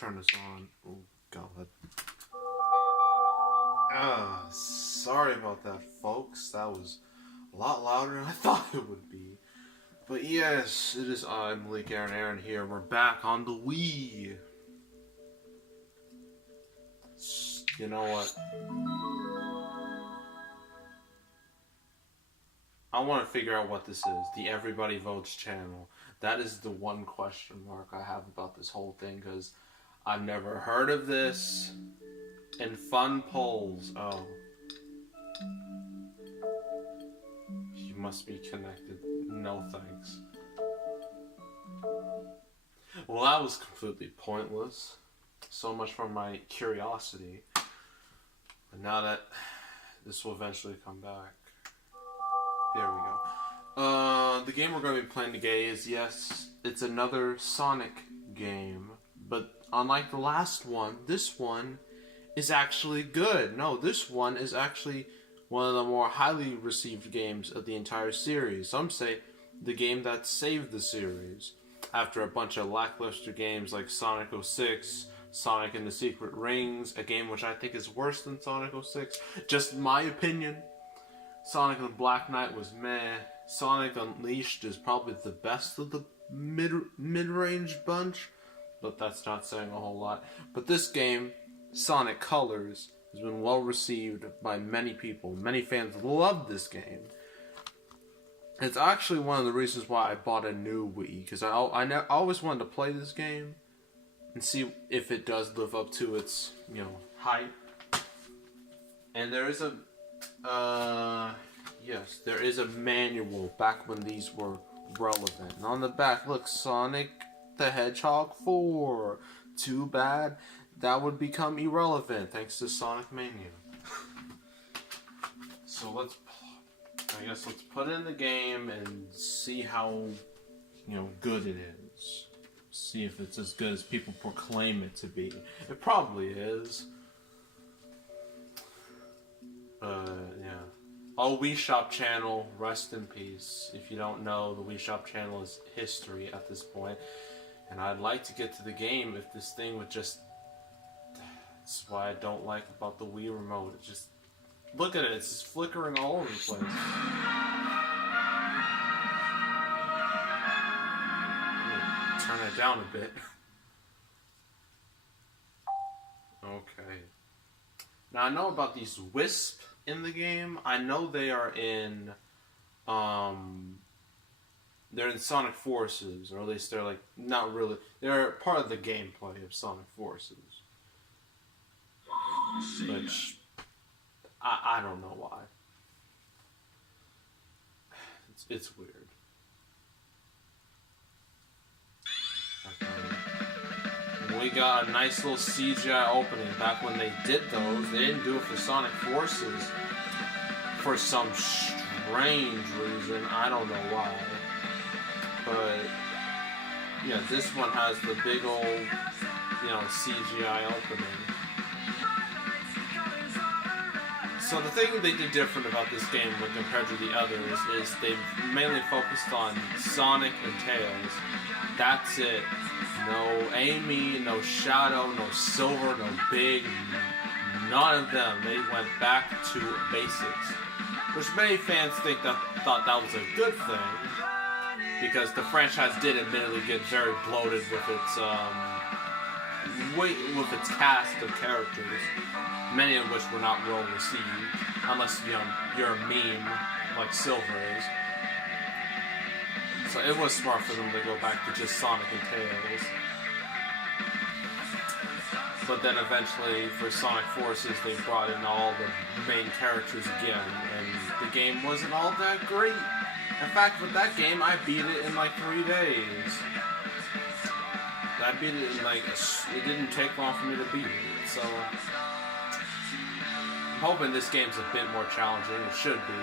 turn this on. Oh, God. Sorry about that, folks. That was a lot louder than I thought it would be. But yes, it is I, Malik Aaron here. We're back on the Wii. You know what? I want to figure out what this is. The Everybody Votes channel. That is the one question mark I have about this whole thing, because I've never heard of this. And fun polls. Oh. You must be connected. No thanks. Well, that was completely pointless. So much for my curiosity. But now that this will eventually come back. There we go. The game we're going to be playing today is, yes, it's another Sonic game. But unlike the last one, this one is actually good. No, this one is actually one of the more highly received games of the entire series. Some say the game that saved the series. After a bunch of lackluster games like Sonic 06, Sonic and the Secret Rings, a game which I think is worse than Sonic 06. Just my opinion. Sonic and the Black Knight was meh. Sonic Unleashed is probably the best of the mid-range bunch, but that's not saying a whole lot. But this game, Sonic Colors, has been well received by many people. Many fans love this game. It's actually one of the reasons why I bought a new Wii, because I always wanted to play this game and see if it does live up to its, hype. And there is there is a manual back when these were relevant. And on the back, look, Sonic the Hedgehog 4. Too bad that would become irrelevant thanks to Sonic Mania. So let's put in the game and see how, good it is. See if it's as good as people proclaim it to be. It probably is. Yeah. Oh, Wii Shop channel, rest in peace. If you don't know, the Wii Shop channel is history at this point. And I'd like to get to the game if this thing would just... That's why I don't like about the Wii remote. It just... Look at it, it's just flickering all over the place. Turn it down a bit. Okay. Now I know about these Wisp in the game. I know they are in, they're in Sonic Forces, or at least they're not really, they're part of the gameplay of Sonic Forces. Which, I don't know why. It's weird. Okay. We got a nice little CGI opening. Back when they did those, they didn't do it for Sonic Forces for some strange reason. I don't know why. But yeah, this one has the big old, CGI opening. So the thing they did different about this game when compared to the others is they mainly focused on Sonic and Tails. That's it. No Amy, no Shadow, no Silver, no Big, none of them. They went back to basics. Which many fans thought that was a good thing, because the franchise did admittedly get very bloated with its cast of characters, many of which were not well received, unless you're a meme like Silver is. So it was smart for them to go back to just Sonic and Tails. But then eventually, for Sonic Forces, they brought in all the main characters again, and the game wasn't all that great. In fact, with that game, I beat it in 3 days. I beat it in it didn't take long for me to beat it, so... I'm hoping this game's a bit more challenging. It should be.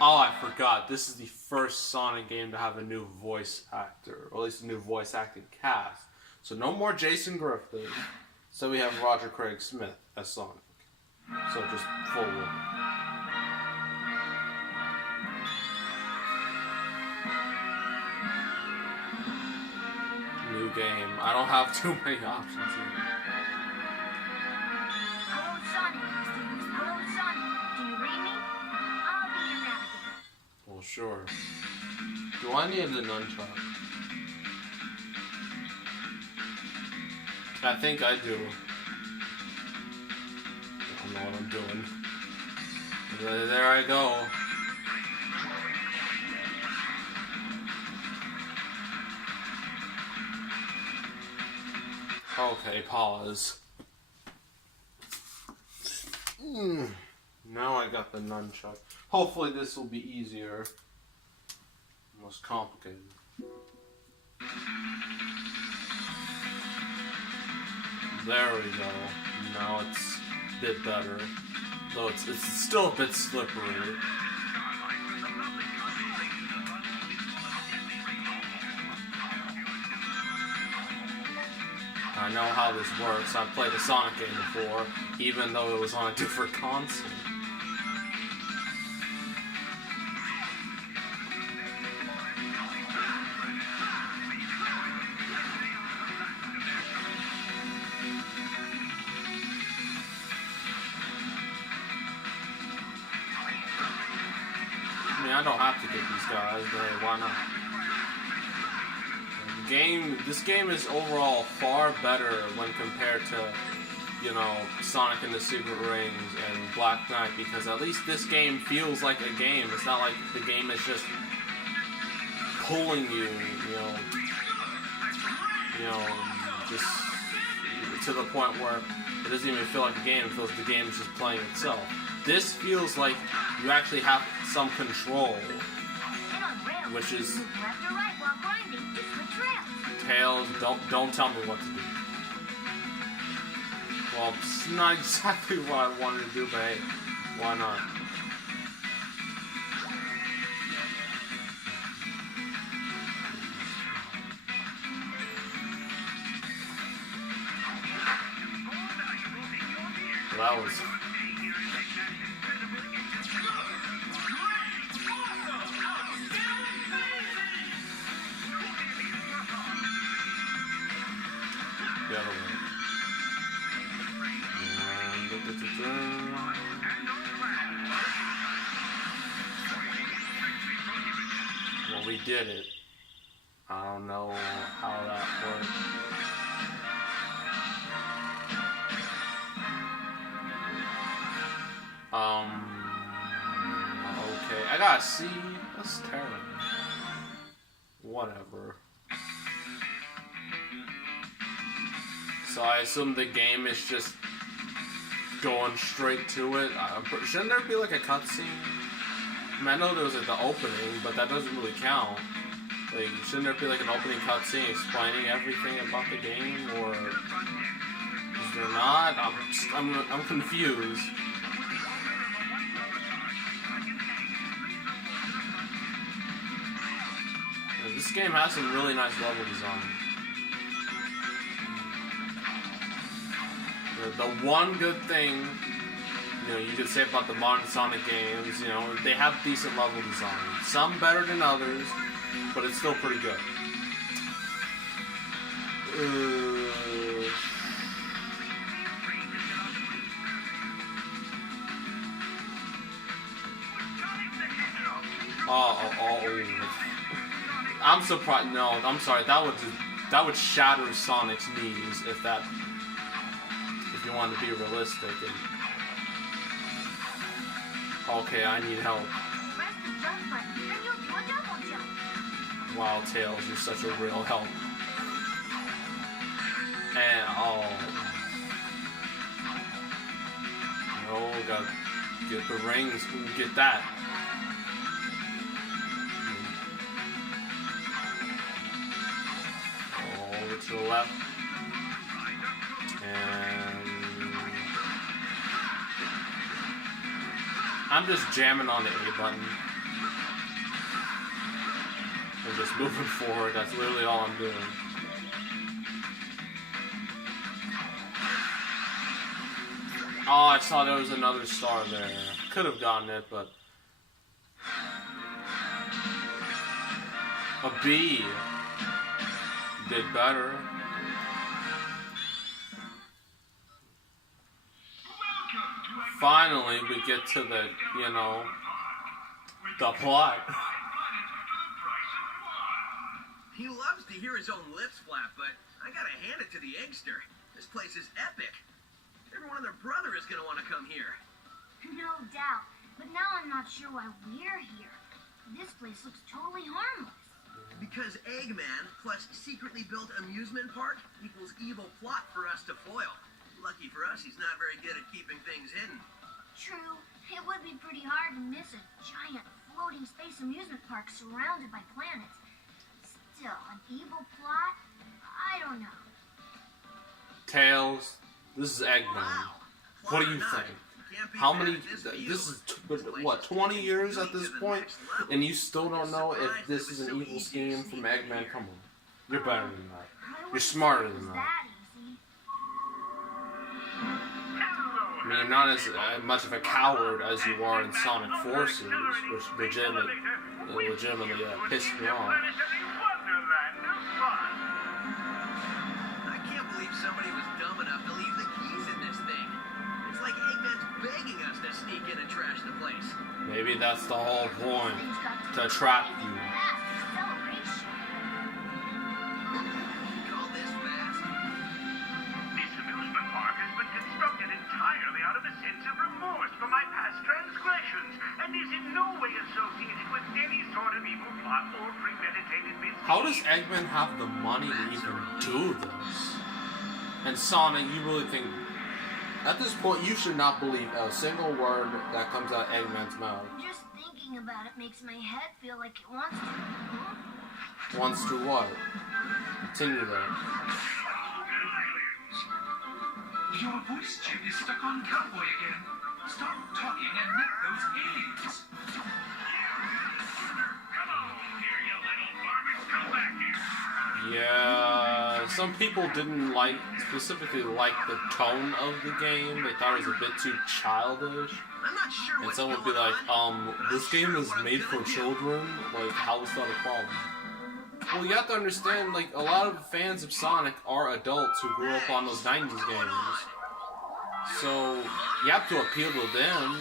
Oh, I forgot. This is the first Sonic game to have a new voice actor, or at least a new voice acting cast. So no more Jason Griffin. So we have Roger Craig Smith as Sonic. So just full one. game. I don't have too many options here. Hello, Sonic. Hello, Sonic. Do you read me? I'll be your navigator. Well, sure. Do I need the nunchuck? I think I do. I don't know what I'm doing. There I go. Okay, pause. Now I got the nunchuck. Hopefully this will be easier. Most complicated. There we go. Now it's a bit better. Though it's still a bit slippery. I know how this works. I've played a Sonic game before, even though it was on a different console. I mean, I don't have to get these guys, but hey, why not? This game is overall far better when compared to, you know, Sonic and the Secret Rings and Black Knight, because at least this game feels like a game. It's not like the game is just pulling you, just to the point where it doesn't even feel like a game. It feels like the game is just playing itself. This feels like you actually have some control, which is... Tails, don't tell me what to do. Well, it's not exactly what I wanted to do, but hey, why not? Well, that was... the other way. Well, we did it. I don't know how that worked. Okay. I got a C. That's terrible. Whatever. So I assume the game is just going straight to it. Shouldn't there be like a cutscene? I mean, I know there was like the opening, but that doesn't really count. Like, shouldn't there be like an opening cutscene explaining everything about the game, or is there not? I'm confused. This game has some really nice level design. The one good thing, you could say about the modern Sonic games, they have decent level design. Some better than others, but it's still pretty good. I'm surprised. No, I'm sorry. That would shatter Sonic's knees if you want to be realistic. Okay, I need help. Wow, Tails, you're such a real help. And gotta get the rings. Get that. Over to the left. And I'm just jamming on the A button and just moving forward. That's literally all I'm doing. Oh, I saw there was another star there. Could have gotten it, but a B. did better. Finally, we get to the, you know, the plot. He loves to hear his own lips flap, but I gotta hand it to the Eggster. This place is epic. Everyone and their brother is gonna want to come here. No doubt. But now I'm not sure why we're here. This place looks totally harmless. Because Eggman plus secretly built amusement park equals evil plot for us to foil. Lucky for us, he's not very good at keeping things hidden. True. It would be pretty hard to miss a giant floating space amusement park surrounded by planets. Still, an evil plot? I don't know. Tails, this is Eggman. Wow. What do you think? How many, this is, what, 20 years at this point? And you still don't know if this is an evil scheme from Eggman? Come on. You're better than that. You're smarter than that. I mean, you're not as much of a coward as you are in Sonic Forces, which legitimately pissed me off. I can't believe somebody was dumb enough to leave the keys in this thing. It's like Eggman's begging us to sneak in and trash the place. Maybe that's the whole point, to trap you. Call this fast? This amusement park has been constructed entirely out of a sense of remorse for my past transgressions, and is in no way associated with any sort of evil plot or premeditated misdeed. How does Eggman have the money to even do this? And Sonic, you really think... At this point, you should not believe a single word that comes out of Eggman's mouth. Just thinking about it makes my head feel like it wants to. Wants to what? Continue that. Your voice chip is stuck on Cowboy again. Stop talking and make those aids. Come on here, you little varmints. Come back here. Yeah, some people didn't specifically like the tone of the game. They thought it was a bit too childish. I'm not sure And what's some would be going like, on, but this I'm game sure is what I'm made gonna for do. children? Like, how is that a problem? Well, you have to understand, like, a lot of fans of Sonic are adults who grew up on those 90s games. So, you have to appeal to them.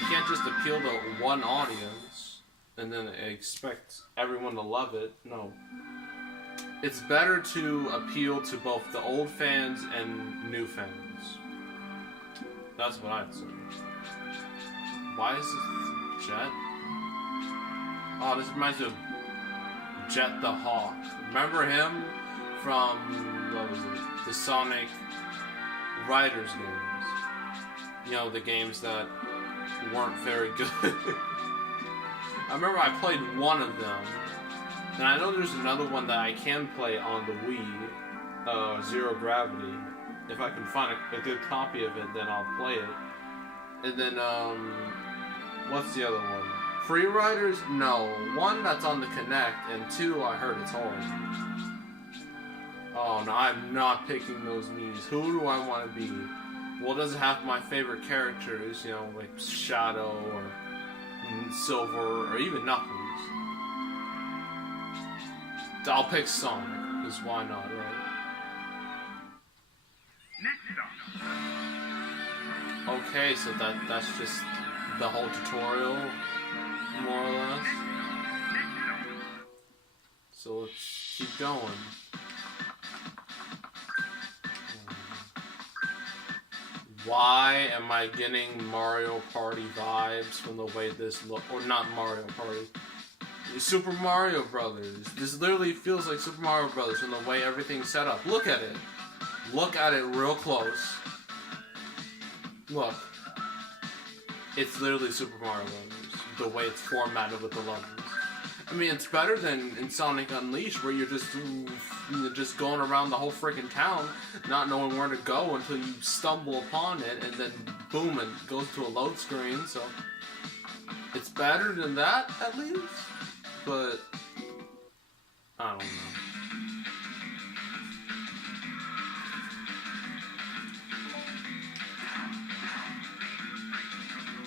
You can't just appeal to one audience and then expect everyone to love it. No. It's better to appeal to both the old fans and new fans. That's what I'd say. Why is this Jet? Oh, this reminds me of Jet the Hawk. Remember him from, what was it, the Sonic Riders games? You know, the games that weren't very good. I remember I played one of them. And I know there's another one that I can play on the Wii, Zero Gravity. If I can find a good copy of it, then I'll play it. And then, what's the other one? Free Riders? No. One that's on the Kinect, and two, I heard it's horrible. Oh no, I'm not picking those Mii's. Who do I want to be? Well, it doesn't have my favorite characters, you know, like Shadow, or Silver, or even Knuckles. I'll pick Sonic, because why not, right? Next up. Okay, so that's just the whole tutorial, more or less. So let's keep going. Why am I getting Mario Party vibes from the way this look, or not Mario Party? Super Mario Brothers. This literally feels like Super Mario Brothers from the way everything's set up. Look at it. Look at it real close. Look. It's literally Super Mario Brothers. The way it's formatted with the levels. I mean, it's better than in Sonic Unleashed, where you're just going around the whole freaking town, not knowing where to go until you stumble upon it, and then boom, it goes to a load screen. So it's better than that, at least. But I don't know.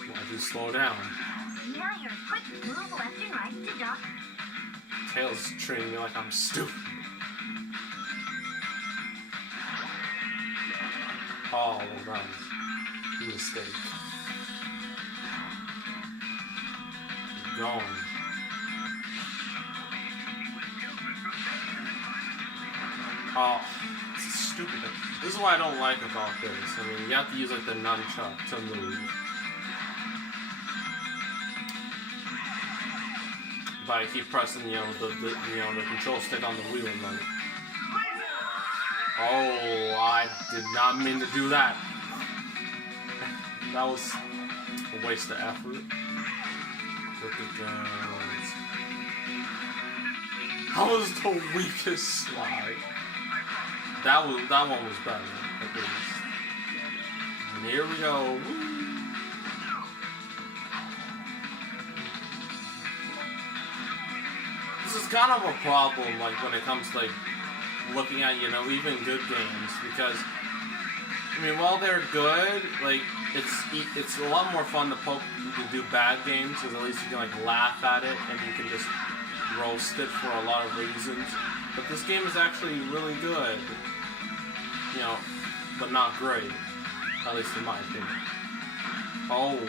Why do you slow down? Yeah, you're a quick move left and right to duck. Tails treating me like I'm stupid. Oh, well, that was a mistake. Keep going. Oh, this is stupid. This is what I don't like about this. I mean, you have to use like the nunchuck to move. But I keep pressing, the control stick on the wheel and like. Oh, I did not mean to do that. That was a waste of effort. Look at those. That was the weakest slide. That one was better, at least. And here we go. Woo. This is kind of a problem, like when it comes to like looking at, even good games, because I mean, while they're good, like it's a lot more fun to do bad games, because at least you can like laugh at it and you can just roast it for a lot of reasons. But this game is actually really good, but not great, at least in my opinion. Oh.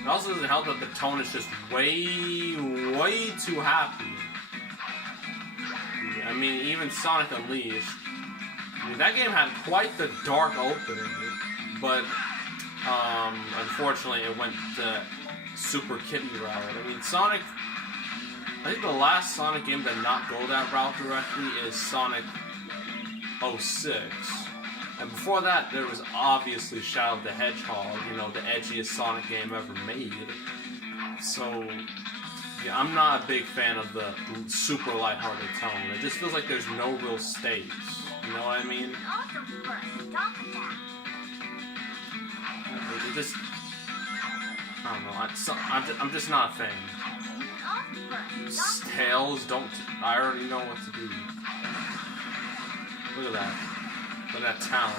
It also doesn't help that the tone is just way too happy. I mean, even Sonic Unleashed, that game had quite the dark opening, but unfortunately it went the super kiddie route. I mean, I think the last Sonic game to not go that route directly is Sonic 06. And before that, there was obviously Shadow the Hedgehog, the edgiest Sonic game ever made. So, yeah, I'm not a big fan of the super lighthearted tone. It just feels like there's no real stakes. You know what I mean? It just, I don't know. I'm just not a fan. Tails, I already know what to do. Look at that. Look at that talent.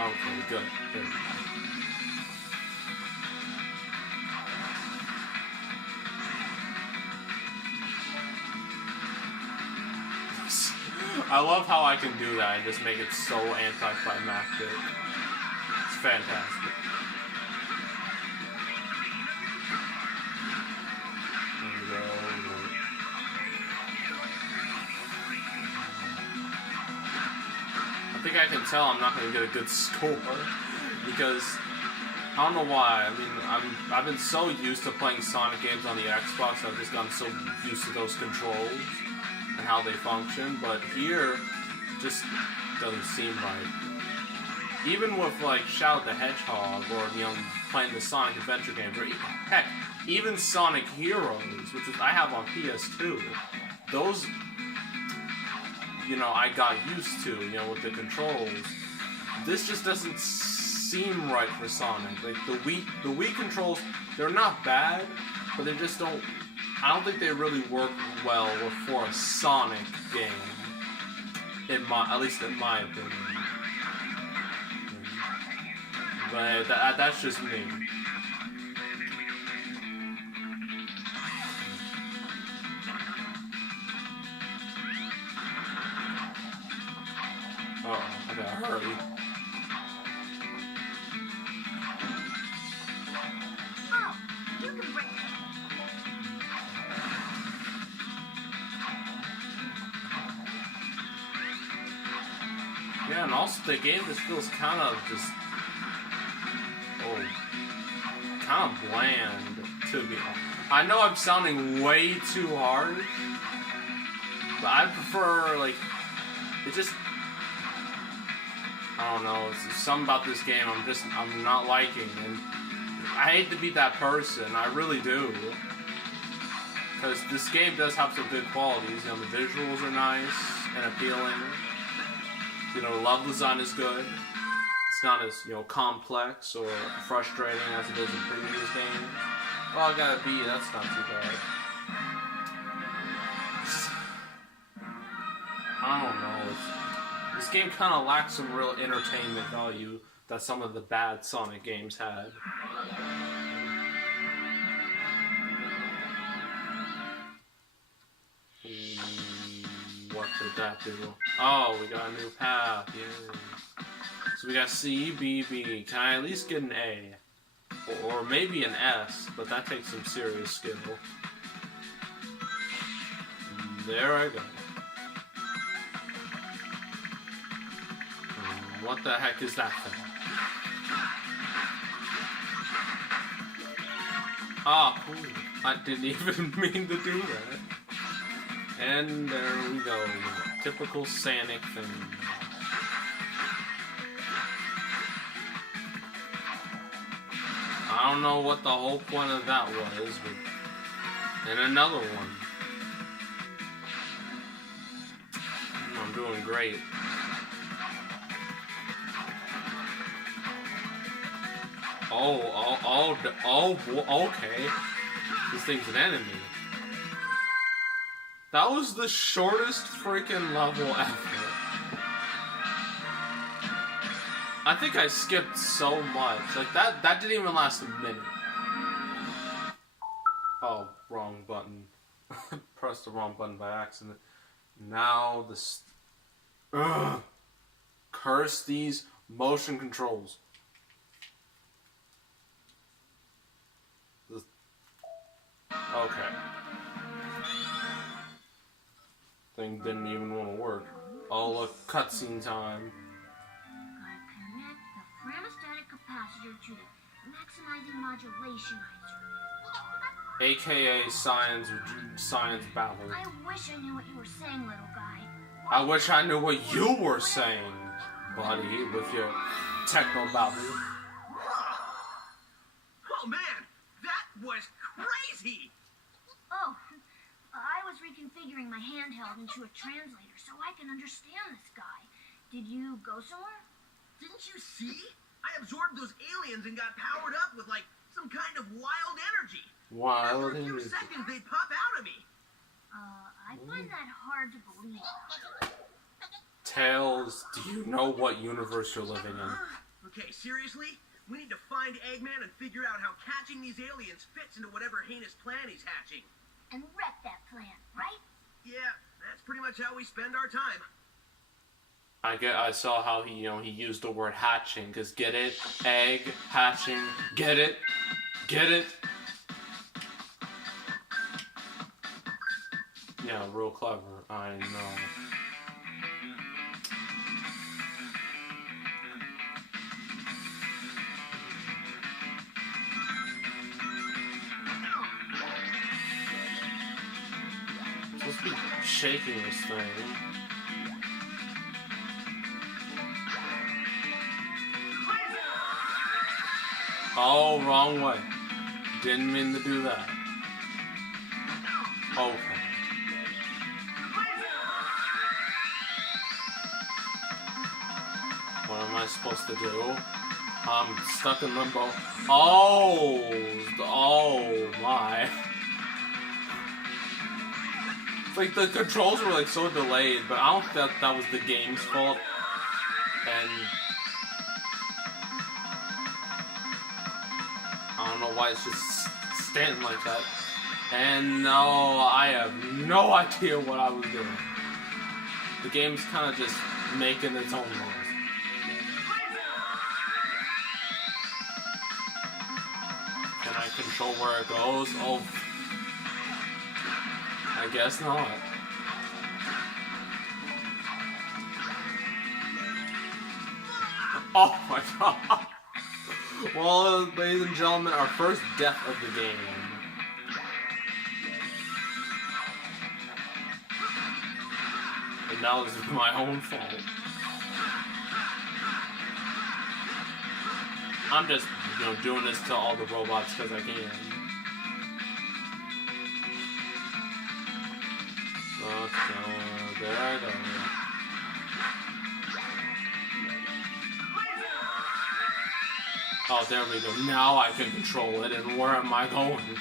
Okay, good. I love how I can do that and just make it so anticlimactic. It's fantastic. I think I can tell I'm not going to get a good score because I don't know why. I mean, I've been so used to playing Sonic games on the Xbox. I've just gotten so used to those controls and how they function. But here, just doesn't seem right. Even with like Shadow the Hedgehog or playing the Sonic Adventure games, or heck, even Sonic Heroes, which I have on PS2. Those, I got used to, with the controls. This just doesn't seem right for Sonic. Like the Wii controls, they're not bad, but they just don't. I don't think they really work well for a Sonic game. At least in my opinion. But that's just me. I gotta hurry. Oh, you can break. Yeah, and also the game just feels kind of bland to me. I know I'm sounding way too hard, but I prefer it just. I don't know, it's something about this game I'm not liking, and I hate to be that person, I really do. Because this game does have some good qualities, the visuals are nice and appealing. Level design is good. It's not as, complex or frustrating as it is in previous games. Oh, I got a B, that's not too bad. I don't know, This game kind of lacks some real entertainment value that some of the bad Sonic games had. What did that do? Oh, we got a new path. Yeah. So we got C, B, B. Can I at least get an A? Or maybe an S, but that takes some serious skill. There I go. What the heck is that thing? Ah, cool. I didn't even mean to do that. And there we go. Typical Sonic thing. I don't know what the whole point of that was, but... And another one. I'm doing great. Oh, okay. This thing's an enemy. That was the shortest freaking level ever. I think I skipped so much. Like, that didn't even last a minute. Oh, wrong button. Pressed the wrong button by accident. Now, this... Ugh. Curse these motion controls. Okay. Thing didn't even want to work. Oh, look, cutscene time. Gotta connect the thermostatic capacitor to the maximizing modulationizer. AKA science babble. I wish I knew what you were saying, little guy. I wish I knew what you were saying, buddy, with your techno babble. Oh man, that was crazy! Oh, I was reconfiguring my handheld into a translator so I can understand this guy. Did you go somewhere? Didn't you see? I absorbed those aliens and got powered up with like some kind of wild energy. Wild After a few energy. seconds, they'd pop out of me. I find that hard to believe. Tails, do you know what universe you're living in? Okay, seriously? We need to find Eggman and figure out how catching these aliens fits into whatever heinous plan he's hatching. And wreck that plan, right? Yeah, that's pretty much how we spend our time. I saw how he used the word hatching, cause get it? Egg, hatching, get it? Get it? Yeah, real clever, I know. Supposed to be shaking this thing. Oh, wrong way. Didn't mean to do that. Okay. What am I supposed to do? I'm stuck in limbo. Oh my. It's like the controls were like so delayed, but I don't think that was the game's fault. And I don't know why it's just standing like that. And no, I have no idea what I was doing. The game's kind of just making its own noise. Can I control where it goes? Oh, I guess not. Oh my god. Well, ladies and gentlemen, our first death of the game. And that was my own fault. I'm just, doing this to all the robots because I can. Let's go. There I go. Oh, there we go. Now I can control it, and where am I going?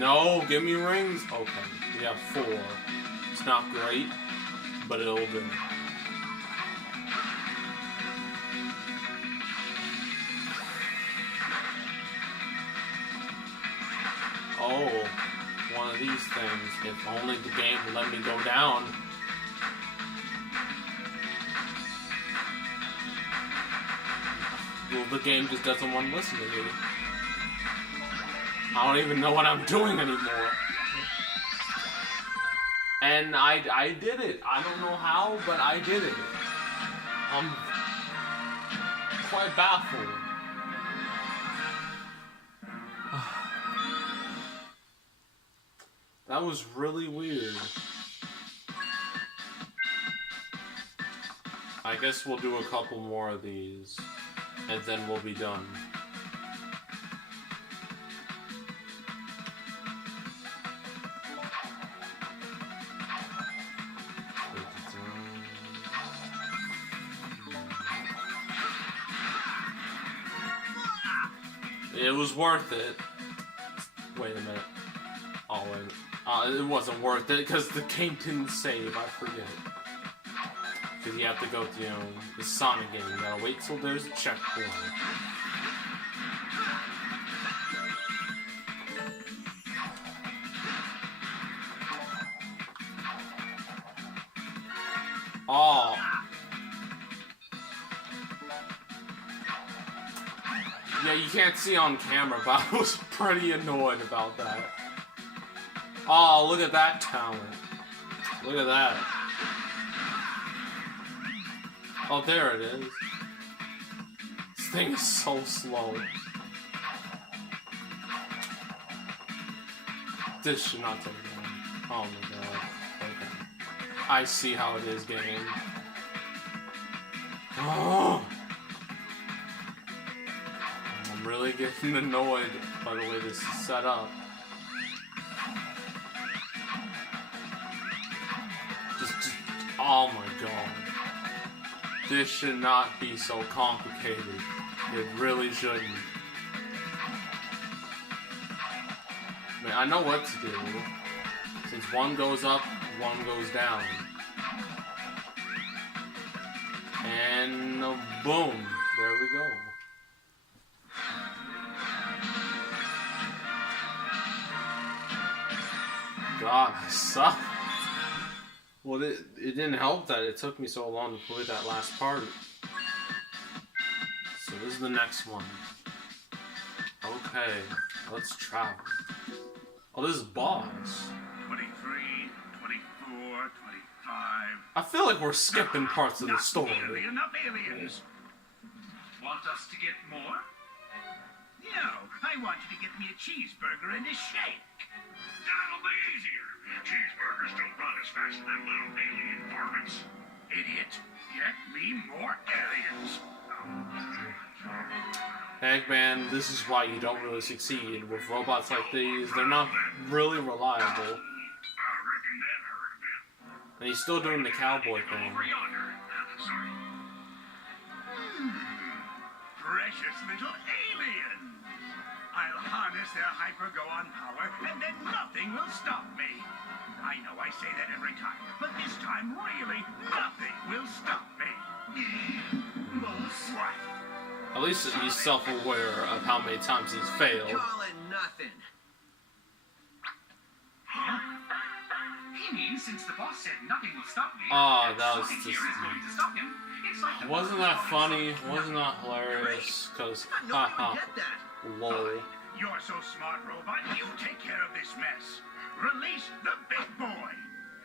No, give me rings. Okay, we have 4. It's not great, but it'll do. Oh, one of these things. If only the game would let me go down. Well, the game just doesn't want to listen to me. I don't even know what I'm doing anymore. And I did it. I don't know how, but I did it. I'm quite baffled. That was really weird. I guess we'll do a couple more of these, and then we'll be done. It was worth it. Wait a minute. Oh, wait. It wasn't worth it because the game didn't save. I forget. Because you have to go to, the Sonic game. You gotta wait till there's a checkpoint. Oh. Yeah, you can't see on camera, but I was pretty annoyed about that. Oh, look at that talent. Look at that. Oh, there it is. This thing is so slow. This should not take long. Oh my god. Okay. I see how it is, game. Oh! I'm really getting annoyed by the way this is set up. Oh my god. This should not be so complicated. It really shouldn't. I mean, I know what to do. Since one goes up, one goes down. And boom. There we go. God, I suck. Well, it didn't help that it took me so long to play that last part. So this is the next one. Okay, let's travel. Oh, this is boss. 23, 24, 25. I feel like we're skipping parts of the story. Not nearly enough aliens. Want us to get more? No, I want you to get me a cheeseburger and a shake. That'll be easier. Cheeseburgers don't run as fast as them little alien varmints. Idiot, get me more aliens. Eggman, this is why you don't really succeed with robots like these. They're not really reliable. I reckon that hurt a bit. And he's still doing the cowboy thing. Over yonder. Sorry. Precious little alien. I'll harness their hyper-go-on power, and then nothing will stop me. I know I say that every time, but this time, really, nothing will stop me. What? At least he's self-aware of how many times he's failed. Call it nothing. Huh? He means since the boss said nothing will stop me, Oh, that was Sonic just... here is going to stop him. It's like the Wasn't that funny? Wasn't that hilarious? Because, haha, Get that. lol. You're so smart, robot. You take care of this mess. Release the big boy.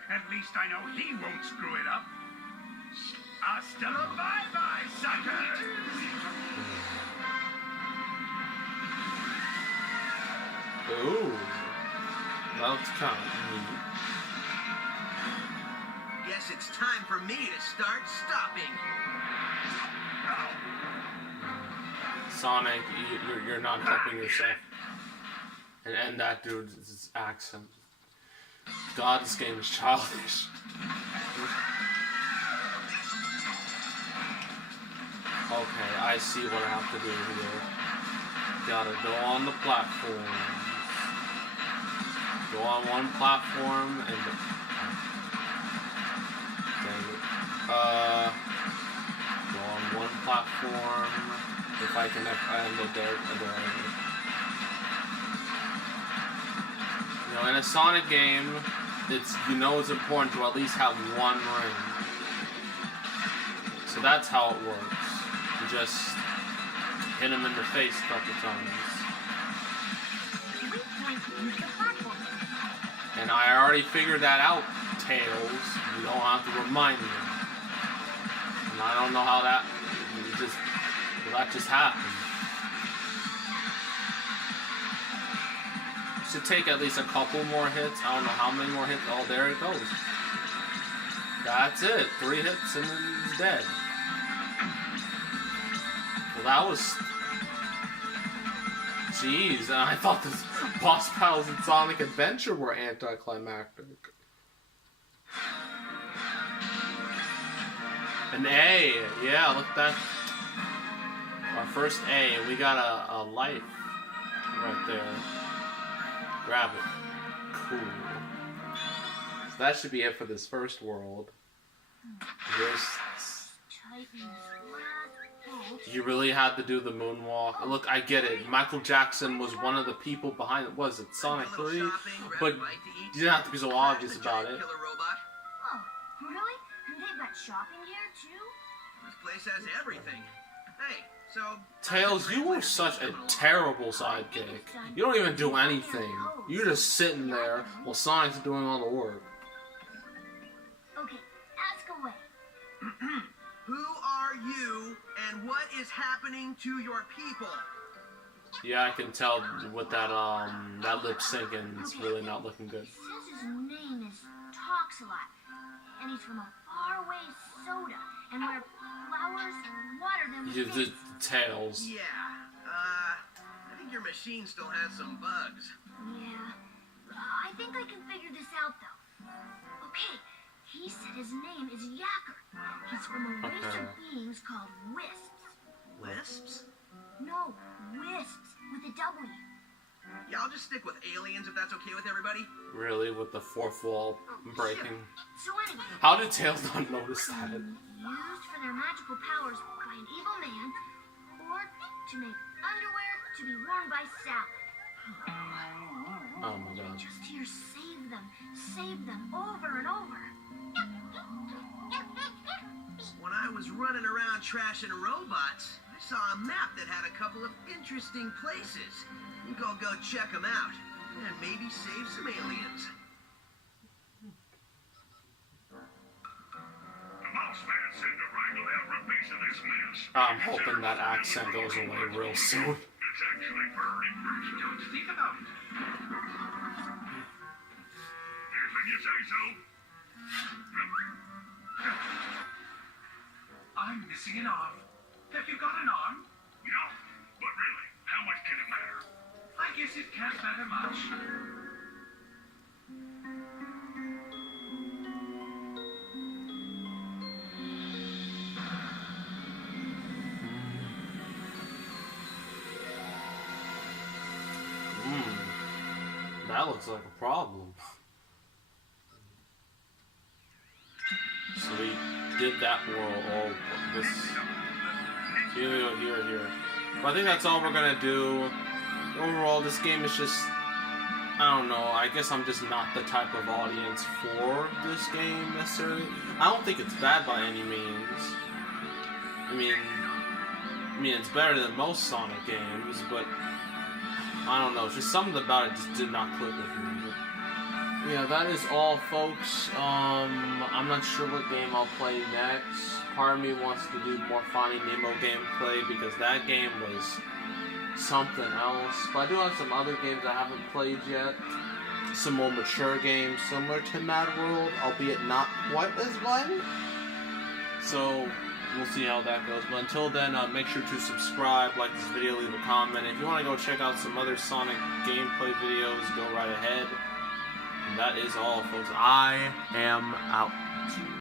At least I know he won't screw it up. Hasta la bye-bye, sucker! Ooh. That's kind of neat. Guess it's time for me to start stopping. Sonic, you're not helping yourself. And that dude's accent. God, this game is childish. Okay, I see what I have to do here. Gotta go on the platform. Go on one platform and... Go on one platform. If I can end it there. You know, in a Sonic game, it's important to at least have one ring. So that's how it works. You just hit him in the face a couple times. And I already figured that out, Tails. You don't have to remind me. And I don't know how that just happened. Should take at least a couple more hits. I don't know how many more hits. Oh, there it goes. That's it. 3 hits and then he's dead. Well, that was... Jeez, I thought the boss battles in Sonic Adventure were anticlimactic. An A. Yeah, look at that. Our first A. We got a life right there. Grab it. Cool. So that should be it for this first world. You really had to do the moonwalk. Look, I get it. Michael Jackson was one of the people behind it. Was it Sonic 3? But you didn't have to be so obvious about it. Oh, really? And they've got shopping here too? This place has everything. Hey, so... Tails, you were such a terrible sidekick. You don't even do anything. You're just sitting there while Sonic's doing all the work. Okay, ask away. Who are you, and what is happening to your people? Yeah, I can tell with that lip syncing, it's really not looking good. He says his name is Talks a Lot, and he's from a faraway soda, and where flowers water them with The Tails. Yeah, I think your machine still has some bugs. Yeah, I think I can figure this out, though. Okay, he said his name is Yacker. He's from a race of beings called Wisps. Wisps? No, Wisps, with a W. Yeah, I'll just stick with aliens if that's okay with everybody. Really, with the fourth wall breaking. So anyway, How did Tails not notice that? used for their magical powers by an evil man, or to make underwear to be worn by Sally. Oh my god. Just hear save them over and over. When I was running around trashing robots, I saw a map that had a couple of interesting places. I think I'll go check them out, and maybe save some aliens. The mouse man said to wrangle every piece of this mess. I'm hoping that accent goes away real soon. It's actually very pretty. Don't think about it. If you say so. I'm missing an arm. Have you got an arm? No, but really, how much can it matter? I guess it can't matter much. That looks like a problem. So we did that world, all this. Here. But I think that's all we're gonna do. Overall, this game is just, I don't know, I guess I'm just not the type of audience for this game necessarily. I don't think it's bad by any means. I mean it's better than most Sonic games, but I don't know, just something about it just did not click with me. But yeah, that is all, folks. I'm not sure what game I'll play next. Part of me wants to do more Finding Nemo gameplay because that game was something else. But I do have some other games I haven't played yet. Some more mature games similar to Mad World, albeit not quite as violent. So we'll see how that goes. But until then, make sure to subscribe, like this video, leave a comment. If you want to go check out some other Sonic gameplay videos, go right ahead. And that is all, folks. I am out.